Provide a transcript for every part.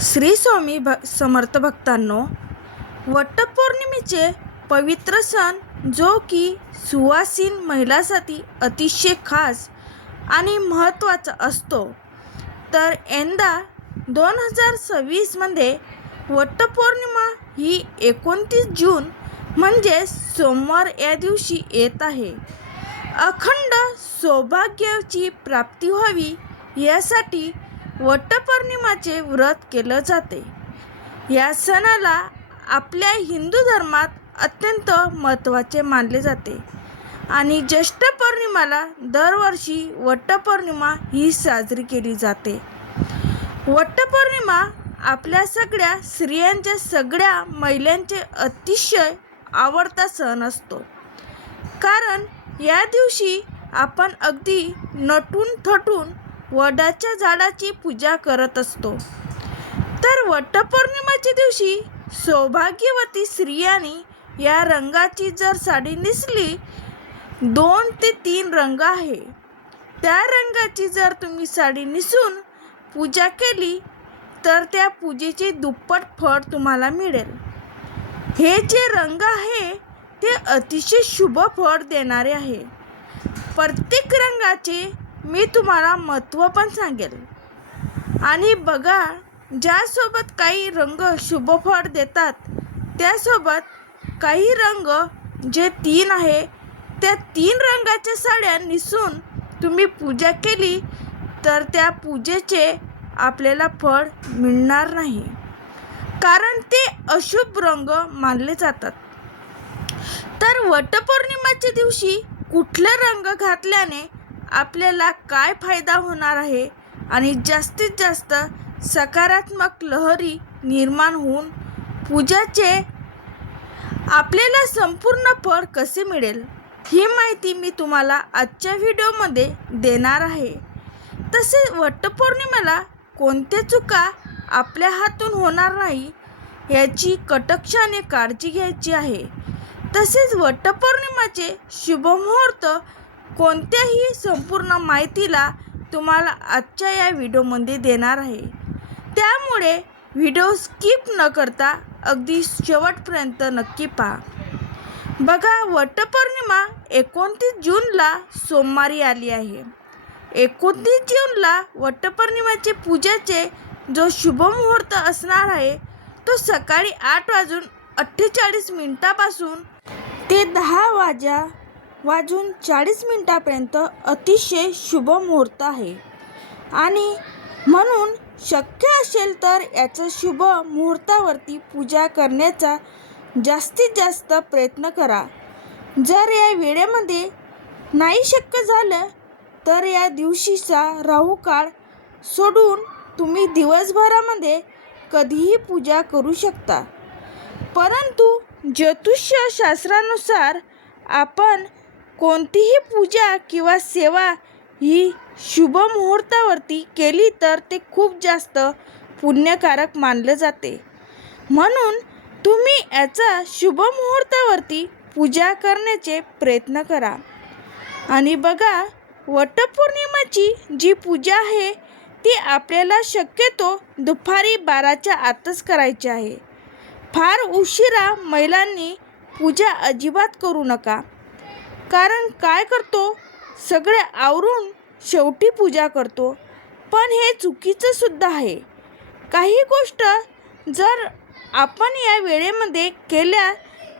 श्री स्वामी समर्थ भक्तांनो, वटपौर्णिमेचे पवित्र सण जो की सुवासीन महिलांसाठी अतिशय खास आणि महत्त्वाचा असतो, तर यंदा 2026मध्ये वटपौर्णिमा ही 29 जून म्हणजे सोमवार या दिवशी येत आहे. अखंड सौभाग्याची प्राप्ती व्हावी यासाठी वटपौर्णिमाचे व्रत केलं जाते. या सणाला आपल्या हिंदू धर्मात अत्यंत महत्त्वाचे मानले जाते आणि ज्येष्ठ पौर्णिमेला दरवर्षी वटपौर्णिमा ही साजरी केली जाते. वटपौर्णिमा आपल्या सगळ्या स्त्रियांच्या, सगळ्या महिलांचे अतिशय आवडता सण असतो, कारण या दिवशी आपण अगदी नटून थटून वडाच्या झाडाची पूजा करत असतो. तर वटपौर्णिमेच्या दिवशी सौभाग्यवती स्त्रियांनी या रंगाची जर साडी नेसली, 2 ते 3 रंग आहे, त्या रंगाची जर तुम्ही साडी नेसून पूजा केली तर त्या पूजेचे दुप्पट फळ तुम्हाला मिळेल. हे जे रंग आहे ते अतिशय शुभ फळ देणारे आहे. प्रत्येक रंगाचे मी तुम्हाला महत्त्व पण सांगेल. आणि बघा, ज्यासोबत काही रंग शुभ फळ देतात, त्यासोबत काही रंग जे 3 आहे, त्या 3 रंगाच्या साड्या नेसून तुम्ही पूजा केली तर त्या पूजेचे आपल्याला फळ मिळणार नाही, कारण ते अशुभ रंग मानले जातात. तर वटपौर्णिमेच्या दिवशी कुठले रंग घातल्याने आपल्याला काय फायदा होणार आहे आणि जास्तीत जास्त सकारात्मक लहरी निर्माण होऊन पूजाचे आपल्याला संपूर्ण फळ कसे मिळेल, ही माहिती मी तुम्हाला आजच्या व्हिडिओमध्ये देणार आहे. तसेच वटपौर्णिमेला कोणत्या चुका आपल्या हातून होणार नाही याची कटाक्षाने काळजी घ्यायची आहे. तसेच वटपौर्णिमेचे शुभमुहूर्त कोणत्याही संपूर्ण माहितीला तुम्हाला आजच्या या व्हिडिओमध्ये देणार आहे. त्यामुळे व्हिडिओ स्किप न करता अगदी शेवटपर्यंत नक्की पहा. बघा, वटपौर्णिमा 29 जूनला सोमवारी आली आहे. 29 जूनला वटपौर्णिमेचे पूजेचे जो शुभमुहूर्त असणार आहे तो सकाळी 8:48 पासून ते 10:40 अतिशय शुभ मुहूर्त आहे. आणि म्हणून शक्य असेल तर याचा शुभ मुहूर्तावरती पूजा करण्याचा जास्तीत जास्त प्रयत्न करा. जर या वेळेमध्ये नाही शक्य झालं तर या दिवशीचा राहू काळ सोडून तुम्ही दिवसभरामध्ये कधीही पूजा करू शकता. परंतु ज्योतिष्य शास्त्रानुसार आपण कोणतीही पूजा किंवा सेवा ही शुभ मुहूर्तावरती केली तर ते खूप जास्त पुण्यकारक मानले जाते. म्हणून तुम्ही याचा शुभ मुहूर्तावरती पूजा करण्याचे प्रयत्न करा. आणि बघा, वटपौर्णिमेची जी पूजा आहे ती आपल्याला शक्यतो दुपारी 12च्या आतच करायची आहे. फार उशिरा महिलांनी पूजा अजिबात करू नका, कारण काय करतो, सगळे आवरून शेवटी पूजा करतो, पण हे चुकीचं सुद्धा आहे. काही गोष्ट जर आपण या वेळेमध्ये केल्या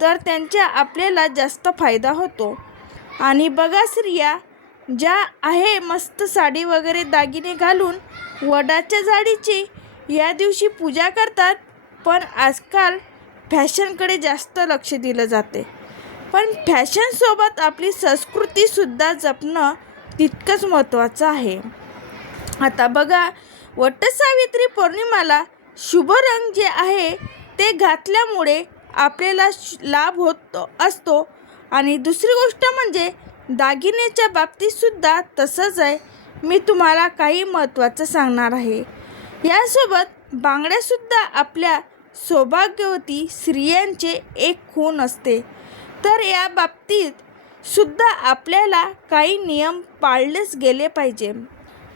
तर त्यांचा आपल्याला जास्त फायदा होतो. आणि बघा, स्त्रिया ज्या आहे मस्त साडी वगैरे दागिने घालून वडाच्या झाडीची या दिवशी पूजा करतात, पण आजकाल फॅशनकडे जास्त लक्ष दिलं जाते. पण फॅशनसोबत आपली संस्कृतीसुद्धा जपणं तितकंच महत्त्वाचं आहे. आता बघा, वटसावित्री पौर्णिमेला शुभ रंग जे आहे ते घातल्यामुळे आपल्याला लाभ होत असतो. आणि दुसरी गोष्ट म्हणजे दागिन्याच्या बाबतीतसुद्धा तसंच आहे. मी तुम्हाला काही महत्त्वाचं सांगणार आहे. यासोबत बांगड्यासुद्धा आपल्या सौभाग्यवती स्त्रियांचे एक खूण असते. तर या बाबतीत सुद्धा आपल्याला काही नियम पाळलेच गेले पाहिजे.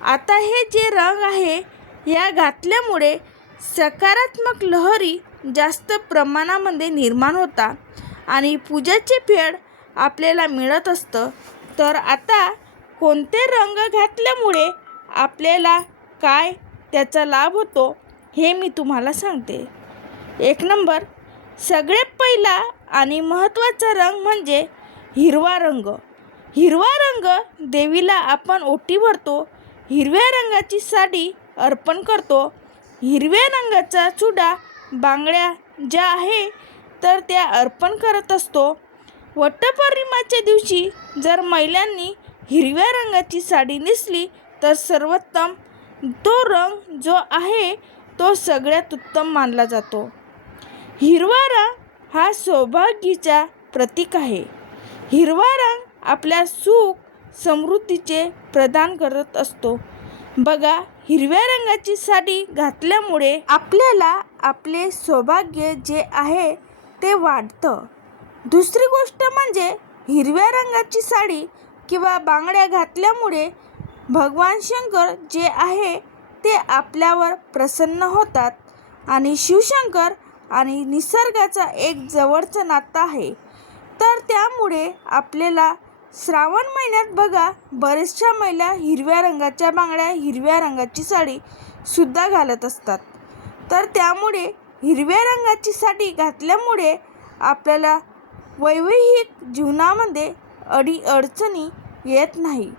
आता हे जे रंग आहे या घातल्यामुळे सकारात्मक लहरी जास्त प्रमाणामध्ये निर्माण होतात आणि पूजाचे फेड आपल्याला मिळत असतं. तर आता कोणते रंग घातल्यामुळे आपल्याला काय त्याचा लाभ होतो हे मी तुम्हाला सांगते. 1 नंबर, सगळ्यात पहिला आणि महत्त्वाचा रंग म्हणजे हिरवा रंग. हिरवा रंग देवीला आपण ओटी भरतो. हिरव्या रंगाची साडी अर्पण करतो. हिरव्या रंगाचा चुडा, बांगड्या ज्या आहे तर त्या अर्पण करत असतो. वटपौर्णिमेच्या दिवशी जर महिलांनी हिरव्या रंगाची साडी नेसली तर सर्वोत्तम. तो रंग जो आहे तो सगळ्यात उत्तम मानला जातो. हिरवा रंग हा सौभाग्याचा प्रतीक आहे. हिरवा रंग आपल्या सुख समृद्धीचे प्रदान करत असतो. बघा, हिरव्या रंगाची साडी घातल्यामुळे आपल्याला आपले सौभाग्य जे आहे ते वाढतं. दुसरी गोष्ट म्हणजे हिरव्या रंगाची साडी किंवा बांगड्या घातल्यामुळे भगवान शंकर जे आहे ते आपल्यावर प्रसन्न होतात आणि शिवशंकर आणि निसर्गाचा एक जवळचं नातं आहे. तर त्यामुळे आपल्याला श्रावण महिन्यात बघा बऱ्याचशा महिला हिरव्या रंगाच्या बांगड्या, हिरव्या रंगाची साडी सुद्धा घालत असतात. तर त्यामुळे हिरव्या रंगाची साडी घातल्यामुळे आपल्याला वैवाहिक जीवनामध्ये अडीअडचणी येत नाही.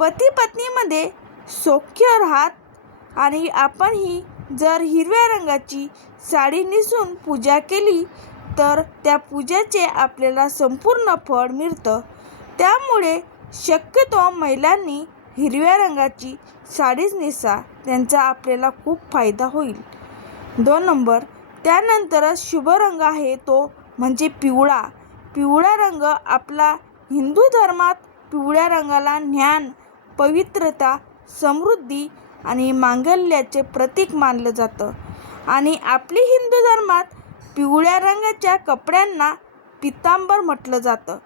पती पत्नीमध्ये सौख्य राहत आणि आपणही जर हिरव्या रंगाची साडी नेसून पूजा केली तर त्या पूजेचे आपल्याला संपूर्ण फळ मिळतं. त्यामुळे शक्यतो महिलांनी हिरव्या रंगाची साडीच नेसा, त्यांचा आपल्याला खूप फायदा होईल. 2 नंबर, त्यानंतरच शुभ रंग आहे तो म्हणजे पिवळा. पिवळा रंग आपला हिंदू धर्मात पिवळ्या रंगाला ज्ञान, पवित्रता, समृद्धी आणि मांगल्याचे प्रतीक मानलं जातं आणि आपली हिंदू धर्मात पिवळ्या रंगाच्या कपड्यांना पितांबर म्हटलं जातं.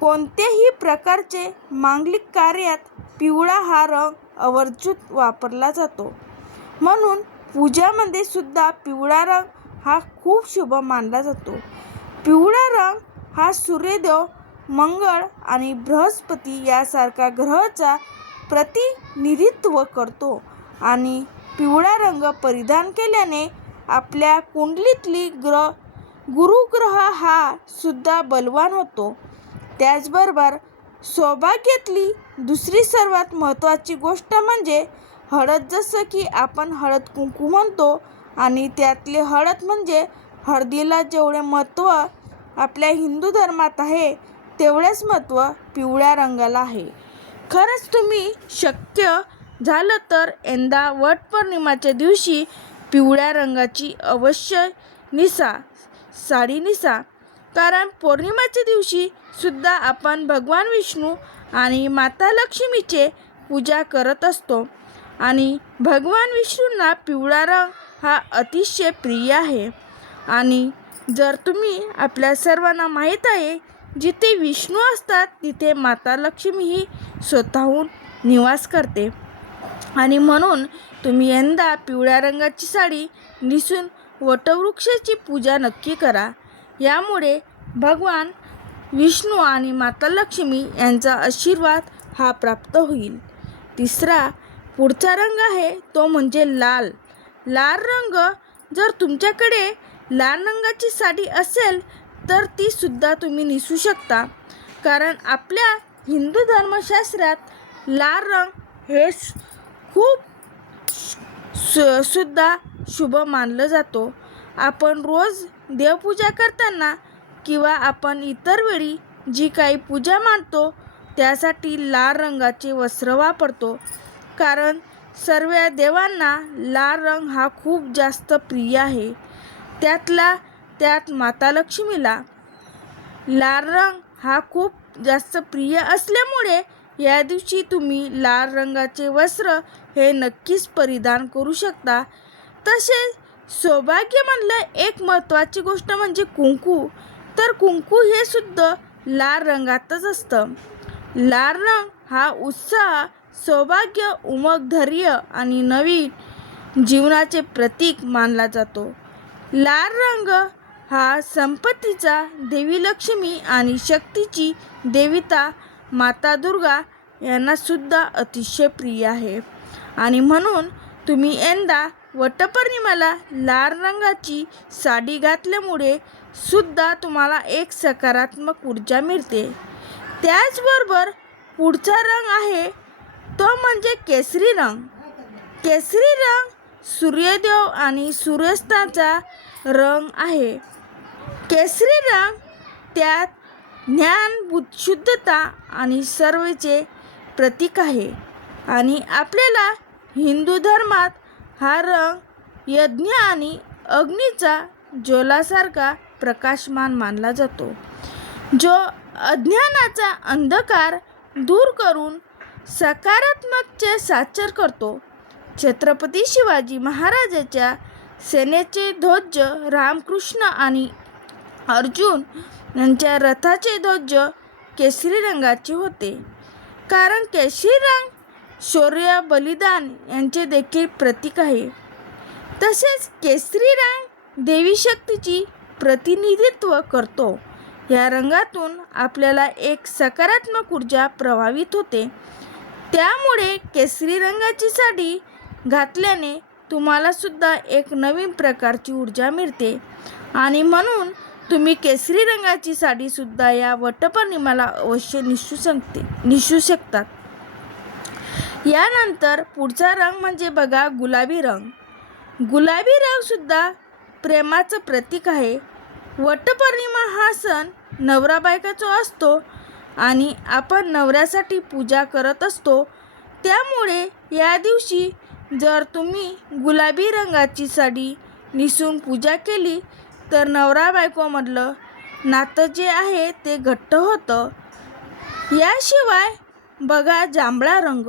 कोणत्याही प्रकारचे मांगलिक कार्यात पिवळा हा रंग आवर्जून वापरला जातो. म्हणून पूजामध्ये सुद्धा पिवळा रंग हा खूप शुभ मानला जातो. पिवळा रंग हा सूर्यदेव, मंगळ आणि बृहस्पती यासारख्या ग्रहाचा प्रतिनिधित्व करतो आणि पिवळा रंग परिधान केल्याने आपल्या कुंडलीतली गुरुग्रह हा सुद्धा बलवान होतो. त्याचबरोबर सौभाग्यातली दुसरी सर्वात महत्त्वाची गोष्ट म्हणजे हळद. जसं की आपण हळद कुंकू म्हणतो आणि त्यातले हळद म्हणजे हळदीला जेवढे महत्त्व आपल्या हिंदू धर्मात आहे तेवढेच महत्त्व पिवळ्या रंगाला आहे. खरंच तुम्ही शक्य झालं तर यंदा वटपौर्णिमेच्या दिवशी पिवळ्या रंगाची अवश्य साडी नेसा. कारण पौर्णिमेच्या दिवशी सुद्धा आपण भगवान विष्णू आणि माता लक्ष्मीचे पूजा करत असतो आणि भगवान विष्णूंना पिवळा रंग हा अतिशय प्रिय आहे. आणि जर तुम्ही आपल्या सर्वांना माहीत आहे जिथे विष्णू असतात तिथे माता लक्ष्मीही स्वतःहून निवास करते आणि म्हणून तुम्ही यंदा पिवळ्या रंगाची साडी नेसून वटवृक्षाची पूजा नक्की करा. यामुळे भगवान विष्णू आणि माता लक्ष्मी यांचा आशीर्वाद हा प्राप्त होईल. तिसरा पुढचा रंग आहे तो म्हणजे लाल. लाल रंग, जर तुमच्याकडे लाल रंगाची साडी असेल तर ती सुद्धा तुम्ही नेसू शकता. कारण आपल्या हिंदू धर्मशास्त्रात लाल रंग हे खूप सुद्धा शुभ मानलं जातो. आपण रोज देवपूजा करताना किंवा आपण इतर वेळी जी काही पूजा मांडतो त्यासाठी लाल रंगाचे वस्त्र वापरतो. कारण सर्व देवांना लाल रंग हा खूप जास्त प्रिय आहे. त्यातला त्यात माता लक्ष्मीला लाल रंग हा खूप जास्त प्रिय असल्यामुळे या दिवशी तुम्ही लाल रंगाचे वस्त्र हे नक्कीच परिधान करू शकता. तसेच सौभाग्य म्हणलं एक महत्त्वाची गोष्ट म्हणजे कुंकू. तर कुंकू हे सुद्धा लाल रंगातच असतं. लाल रंग हा उत्साह, सौभाग्य, उमग, धैर्य आणि नवीन जीवनाचे प्रतीक मानला जातो. लाल रंग हा संपत्तीचा, देवी लक्ष्मी आणि शक्तीची देवता माता दुर्गा यांना सुद्धा अतिशय प्रिय आहे. आणि म्हणून तुम्ही यंदा वटपौर्णिमेला लाल रंगाची साडी घातल्यामुळे सुद्धा तुम्हाला एक सकारात्मक ऊर्जा मिळते. त्याचबरोबर पुढचा रंग आहे तो म्हणजे केसरी रंग. केसरी रंग सूर्यदेव आणि सूर्यास्ताचा रंग आहे. केसरी रंग त्यात ज्ञान, शुद्धता आणि सर्वेचे प्रतीक आहे. आणि आपल्याला हिंदू धर्मात हा रंग यज्ञ आणि अग्नीचा ज्वालासारखा प्रकाशमान मानला जातो, जो अज्ञानाचा अंधकार दूर करून सकारात्मकतेचे साचर करतो. छत्रपती शिवाजी महाराजांच्या सेनेचे ध्वज रामकृष्ण आणि अर्जुन यांच्या रथाचे ध्वज केसरी रंगाचे होते, कारण केसरी रंग शौर्य, बलिदान यांचे देखील प्रतीक आहे. तसेच केसरी रंग देवी शक्तीची प्रतिनिधित्व करतो. या रंगातून आपल्याला एक सकारात्मक ऊर्जा प्रभावित होते. त्यामुळे केसरी रंगाची साडी घातल्याने तुम्हाला सुद्धा एक नवीन प्रकारची ऊर्जा मिळते. आणि म्हणून तुम्ही केसरी रंगाची साडी सुद्धा या वटपौर्णिमेला अवश्य नेसू शकतात. यानंतर पुढचा रंग म्हणजे बघा गुलाबी रंग. गुलाबी रंग सुद्धा प्रेमाचं प्रतीक आहे. वटपौर्णिमा हा सण नवरा बायकोचा असतो आणि आपण नवऱ्यासाठी पूजा करत असतो. त्यामुळे या दिवशी जर तुम्ही गुलाबी रंगाची साडी नेसून पूजा केली तर नवरा बायकोमधलं नातं जे आहे ते घट्ट होतं. याशिवाय बघा जांभळा रंग,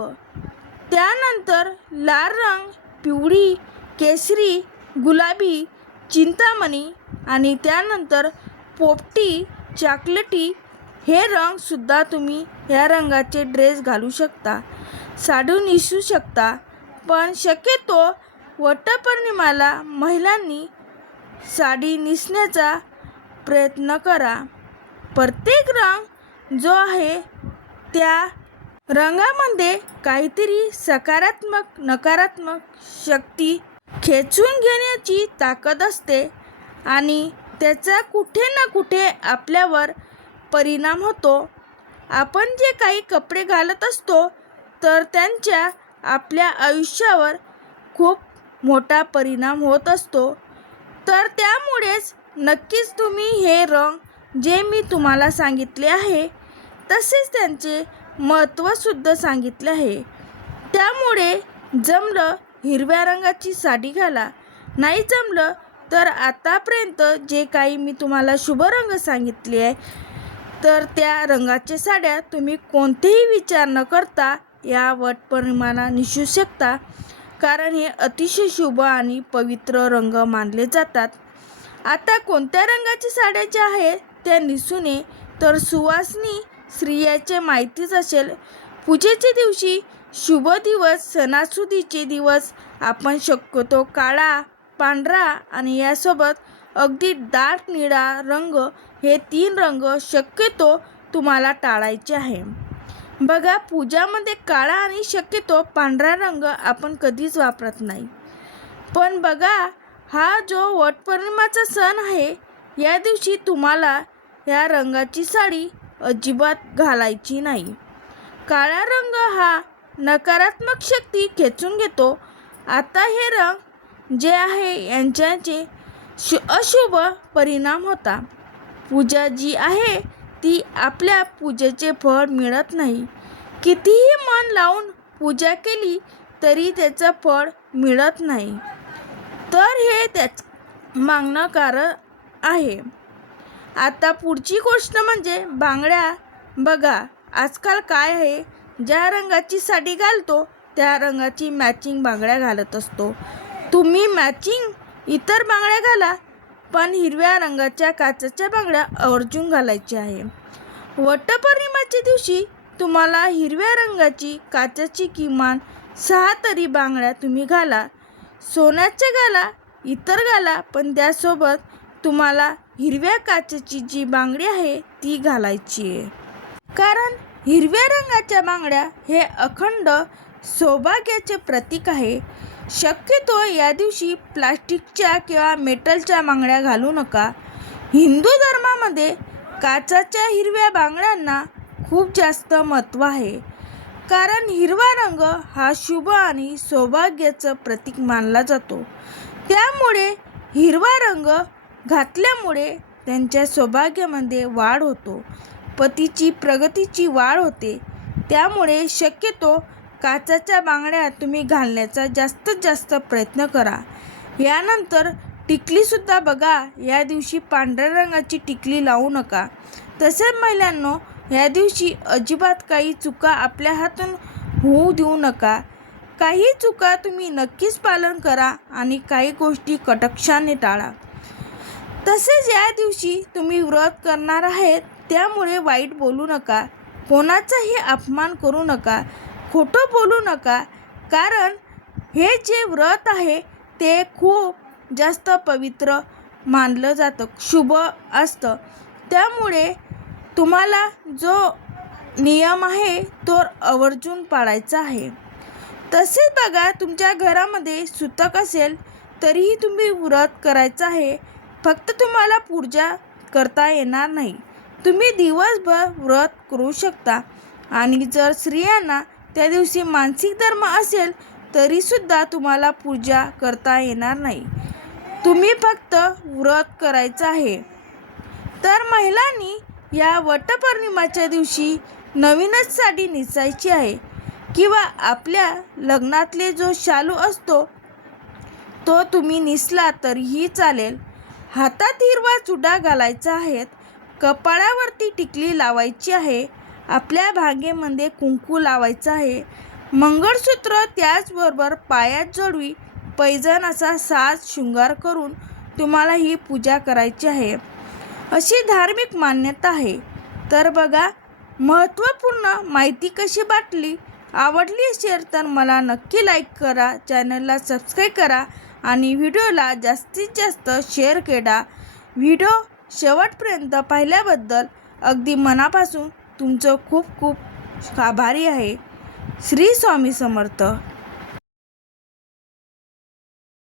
त्यानंतर लाल रंग, पिवळी, केसरी, गुलाबी, चिंतामणी आणि त्यानंतर पोपटी, चॉकलेटी हे रंग सुद्धा तुम्ही या रंगाचे ड्रेस घालू शकता, साडी नेसू शकता. पण शक्यतो वटपौर्णिमेला महिलांनी साडी नेसण्याचा प्रयत्न करा. प्रत्येक रंग जो आहे त्या रंगामध्ये काहीतरी सकारात्मक, नकारात्मक शक्ती खेचून घेण्याची ताकद असते आणि त्याचा कुठे ना कुठे आपल्यावर परिणाम होतो. आपण जे काही कपडे घालत असतो तर त्यांच्या आपल्या आयुष्यावर खूप मोठा परिणाम होत असतो. तर त्यामुळेच नक्कीच तुम्ही हे रंग जे मी तुम्हाला सांगितले आहे तसेच त्यांचे महत्त्वसुद्धा सांगितले आहे. त्यामुळे जमलं हिरव्या रंगाची साडी घाला, नाही जमलं तर आतापर्यंत जे काही मी तुम्हाला शुभ रंग सांगितले आहे तर त्या रंगाच्या साड्या तुम्ही कोणतेही विचार न करता या वटपौर्णिमेला नेसू शकता, कारण हे अतिशय शुभ आणि पवित्र रंग मानले जातात. आता कोणत्या रंगाच्या साड्या ज्या आहेत त्या नेसू नये तर सुवासिनी स्त्रियांचे माहितीच असेल. पूजेच्या दिवशी शुभ दिवस, सणासुदीचे दिवस आपण शक्यतो काळा, पांढरा आणि यासोबत अगदी दाट निळा रंग हे 3 रंग शक्यतो तुम्हाला टाळायचे आहे. बघा, पूजामध्ये काळा आणि शक्यतो पांढरा रंग आपण कधीच वापरत नाही. पण बघा, हा जो वटपौर्णिमेचा सण आहे या दिवशी तुम्हाला या रंगाची साडी अजिबात घालायची नाही. काळा रंग हा नकारात्मक शक्ती खेचून घेतो. आता हे रंग जे आहे यांच्याचे अशुभ परिणाम होता. पूजा जी आहे ती आपल्या पूजेचे फळ मिळत नाही. कितीही मन लावून पूजा केली तरी त्याचं फळ मिळत नाही. तर हे त्याचं मागणं कारण आहे. आता पुढची गोष्ट म्हणजे बांगड्या. बघा, आजकाल काय आहे, ज्या रंगाची साडी घालतो त्या रंगाची मॅचिंग बांगड्या घालत असतो. तुम्ही मॅचिंग इतर बांगड्या घाला, पण हिरव्या रंगाच्या काचेच्या बांगड्या आवर्जून घालायच्या आहे. वटपौर्णिमेच्या दिवशी तुम्हाला हिरव्या रंगाची काचेची किमान 6 तरी बांगड्या तुम्ही घाला. सोन्याचे घाला, इतर घाला, पण त्यासोबत तुम्हाला हिरव्या काचेची जी बांगडी आहे ती घालायची आहे. कारण हिरव्या रंगाच्या बांगड्या हे अखंड सौभाग्याचे प्रतीक आहे. शक्यतो या दिवशी प्लास्टिकच्या किंवा मेटलच्या बांगड्या घालू नका. हिंदू धर्मामध्ये काचाच्या हिरव्या बांगड्यांना खूप जास्त महत्त्व आहे. कारण हिरवा रंग हा शुभ आणि सौभाग्याचं प्रतीक मानला जातो. त्यामुळे हिरवा रंग घातल्यामुळे त्यांच्या सौभाग्यामध्ये वाढ होतो, पतीची प्रगतीची वाढ होते. त्यामुळे शक्यतो काचाच्या बांगड्या तुम्ही घालण्याचा जास्तीत जास्त प्रयत्न करा. यानंतर टिकलीसुद्धा बघा, या दिवशी पांढऱ्या रंगाची टिकली लावू नका. तसेच महिलांनो, या दिवशी अजिबात काही चुका आपल्या हातून होऊ देऊ नका. काही चुका तुम्ही नक्कीच पालन करा आणि काही गोष्टी कटाक्षाने टाळा. तसेच या दिवशी तुम्ही व्रत करणार आहेत, त्यामुळे वाईट बोलू नका, कोणाचाही अपमान करू नका, खोटं बोलू नका. कारण हे जे व्रत आहे ते खूप जास्त पवित्र मानलं जातं, शुभ असतं. त्यामुळे तुम्हाला जो नियम आहे तो आवर्जून पाळायचा आहे. तसेच बघा, तुमच्या घरामध्ये सुतक असेल तरीही तुम्ही व्रत करायचं आहे. फक्त तुम्हाला पूजा करता येणार नाही. तुम्ही दिवसभर व्रत करू शकता. आणि जर स्त्रियांना त्या दिवशी मासिक धर्म असेल तरीसुद्धा तुम्हाला पूजा करता येणार नाही. तुम्ही फक्त व्रत करायचं आहे. तर महिलांनी या वटपौर्णिमेच्या दिवशी नवीनच साडी नेसायची आहे किंवा आपल्या लग्नातले जो शालू असतो तो तुम्ही नेसला तरीही चालेल. हातात हिरवा चुडा घालायचा आहे, कपाळावरती टिकली लावायची आहे, आपल्या भांगेमध्ये कुंकू लावायचं आहे, मंगळसूत्र त्याचबरोबर पायात जोडवी, पैंजण असा साज शृंगार करून तुम्हाला ही पूजा करायची आहे, अशी धार्मिक मान्यता आहे. तर बघा, महत्त्वपूर्ण माहिती कशी वाटली, आवडली असेल तर मला नक्की लाईक करा, चॅनलला सबस्क्राईब करा आणि व्हिडिओला जास्तीत जास्त शेअर करा. व्हिडिओ शेवटपर्यंत पाहिल्याबद्दल अगदी मनापासून तुमचं खूप खूप आभारी आहे. श्री स्वामी समर्थ.